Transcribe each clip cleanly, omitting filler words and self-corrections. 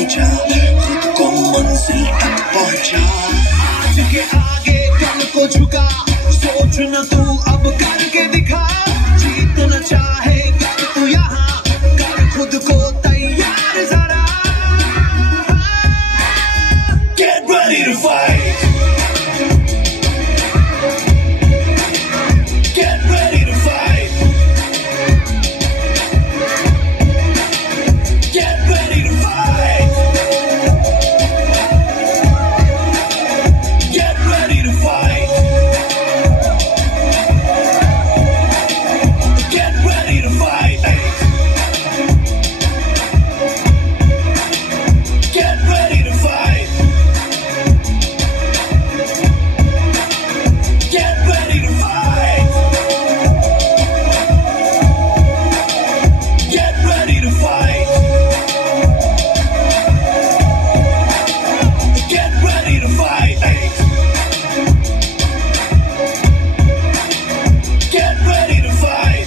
ही जा, खुद को मंजिल तक पहुंचा। आज के आगे कल को झुका, सोच न तू अब करके दिखा। जीतना चाहे कर तू यहाँ, कर खुद को तैयार जरा। Get ready to fight. Get ready to fight. Get ready to fight. Get ready to fight. Get ready to fight. Get ready to fight. Get ready to fight. Get ready to fight. Get ready to fight. Get ready to fight.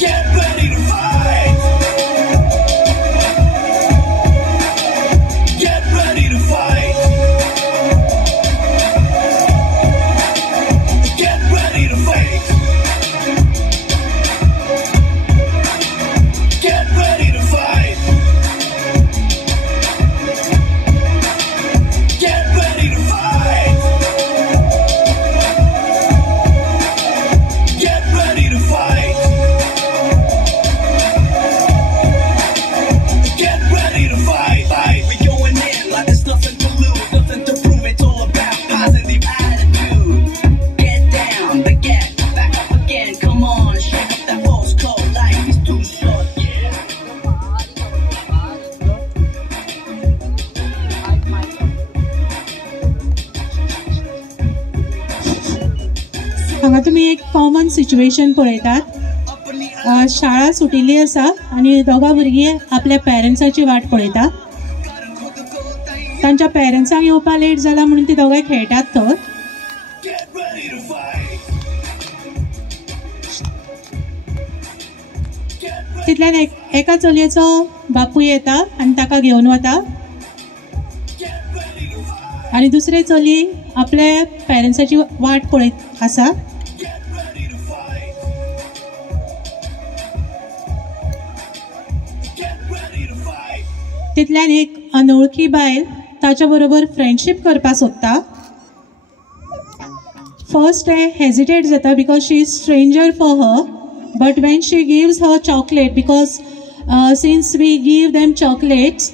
Get ready to fight. Get ready to fight. Get ready to fight. Get ready to fight. Get ready to fight. Get ready to fight. Get ready to fight. We going in like there's nothing to lose, nothing to prove. It's all about positive attitude. Get down, but get back up again. Come on, shake up that old cold. Life is too short. Yeah. हांगा तुम्ही एक common situation पळयतात. शाळा सुटिल्ली आसा आनी दोगा भुरगीं आपल्या पेरंट्साची वाट पळयता. तांच्या पेरंट्सांक येवपा लेट जाला म्हणून ती दोगांय खेळटात तर. Get ready to fight. तितल्यान एका चलयेचो बापूय येता आनी ताका घेवन वता आनी दुसरे चली आपल्या पेरंट्साची वाट पळयत आसा. Get ready to fight. Get ready to fight. तितल्यान एक अनवळखी बायल ताच्या बरोबर फ्रेंडशीप करपाक सोदता. फर्स्ट हेजिटेट जाता because she is stranger for her, but when she gives her chocolate, because since we give them chocolates,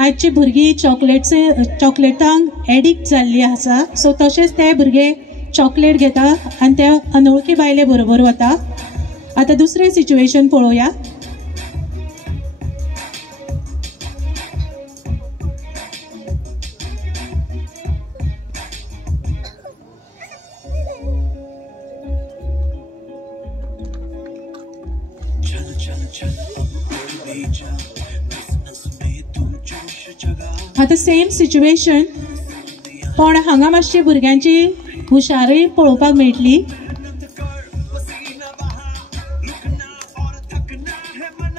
आजची भुरगीं चॉकलेटांक एडिक्ट जाल्ली आसा. सो तशेंच ते भुरगे चॉकलेट घेता आनी ते अनवळखी बायले बरोबर वता. आतां दुसरें सिच्युएशन पळोवया. चल चल चल अब भी जा, नस नस में तू जोश जगा. आतां सेम सिच्युएशन, पण हांगा मातशी भुरग्यांची हुशारी पळोवपाक मेळटली.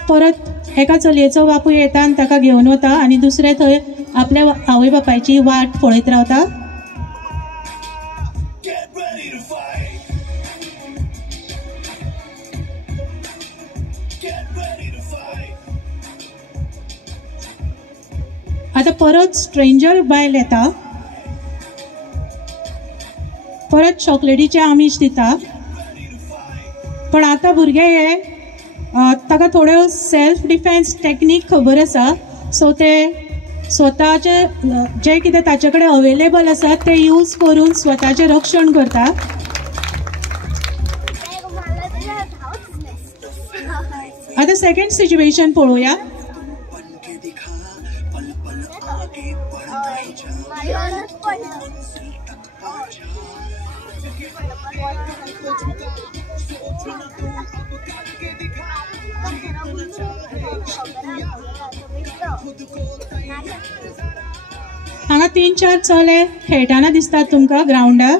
परत एका चलयेचो बापूय येता आनी ताका घेवन वता आनी दुसरे थंय आपल्या आवय बापायची वाट पळयत रावता. Get ready to fight. Get ready to fight. आतां परत स्ट्रेंजर बायल येता, परत चॉकलेटीचे आमीश दिता. पण आतां भुरगे हे ताका थोड्यो सेल्फ डिफेन्स टेक्नीक खबर आसा. सो ते स्वताचे जे कितें ताचे कडेन अवेलेबल आसा ते यूज करून स्वताचें रक्षण करता. आतां सेकंड सिच्युएशन पळोवया. हांगा 3-4 चले खेळटाना दिसतात तुमकां ग्राउंडार.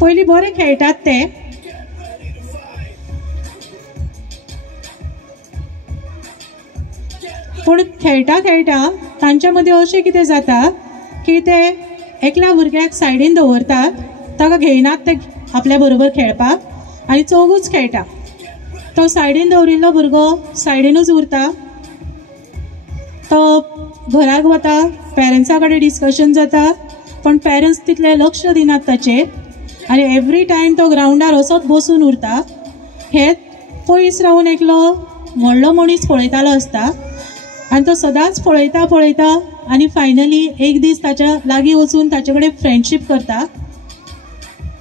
पयलीं बरे खेळटात ते, पूण खेळटा खेळटा तांच्या मदीं अशें कितें जाता की ते एकल्या भुरग्याक सायडीन दवरतात, ताका घेयनात ते आपल्या बरोबर खेळपाक आनी चौगूच खेळटा. तो सायडीन दवरिल्लो भुरगो सायडीनूच उरता. तो घराक वता, पेरंट्सा कडेन डिस्कशन जाता, पण पेरंट्स तितले लक्ष दिनात ताचेर आनी एवरी टायम तो ग्राउंडार असोच बसून उरता. हे पयस रावन एकलो व्हडलो मनीस पळयतालो आसता आनी तो सदांच पळयता पळयता आनी फायनली एक दीस ताच्या लागीं वचून ताचे कडेन फ्रेंडशीप करता.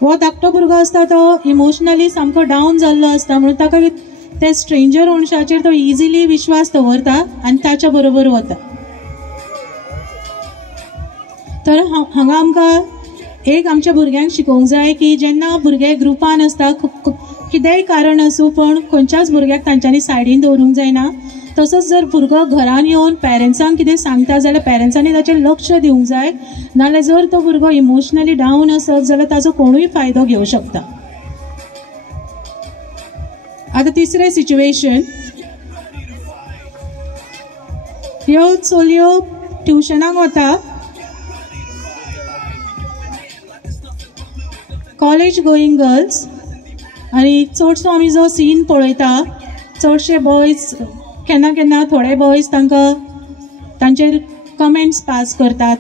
हो धाकटो भुरगो आसता तो इमोशनली सामको डावन जाल्लो आसता, म्हणून ताका ते स्ट्रेंजर मनशाचेर तो इजिली विश्वास दवरता आनी ताच्या बरोबर वता. तर हांगा आमकां एक आमच्या भुरग्यांक शिकोवंक जाय की जेन्ना भुरगे ग्रुपान आसता, कितेंय कारण आसूं पण खंयच्याच भुरग्याक तांच्यांनी सायडीन दवरूंक जायना. तसोच जर भुरगो घरान येवन पेरंट्सांक कितें सांगता जाल्यार पेरंट्सांनी ताचेर लक्ष दिवंक जाय. नाल्यार जर तो भुरगो इमोशनली डावन आसत जाल्यार ताचो कोणूय फायदो घेवंक शकता. आतां तिसरें सिच्युएशन, ह्यो चलयो ट्युशनाक वता, कॉलेज गोईंग गर्ल्स, आनी चडसो आमी जो सीन पळयता चडशे बॉयज केन्ना केन्ना थोडे बॉयज तांकां तांचेर कमेंट्स पास करतात,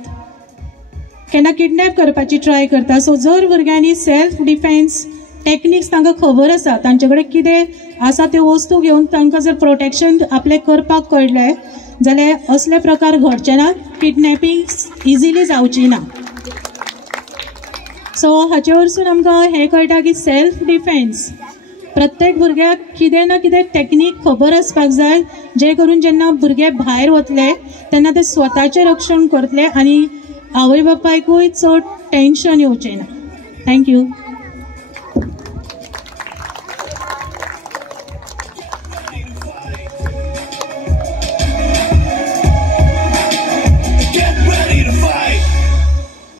केन्ना किडनॅप करपाची ट्राय करता. सो जर भुरग्यांनी सेल्फ डिफेन्स टॅक्निक्स तांकां खबर आसा, तांचे कडेन कितें आसा त्यो वस्तू घेवन तांकां जर प्रोटेक्शन आपलें करपाक कळ्ळें जाल्यार असले प्रकार घडचे ना, किडनॅपिंग इजिली जावची ना. सो हाचे वरसून आमकां हें कळटा की सेल्फ डिफेन्स प्रत्येक भुरग्याक कितें ना कितें टॅक्नीक खबर आसपाक जाय, जे करून जेन्ना भुरगे भायर वतले तेन्ना ते स्वताचें रक्षण करतले आनी आवय बापायकूय चड टेन्शन येवचें ना. थँक्यू.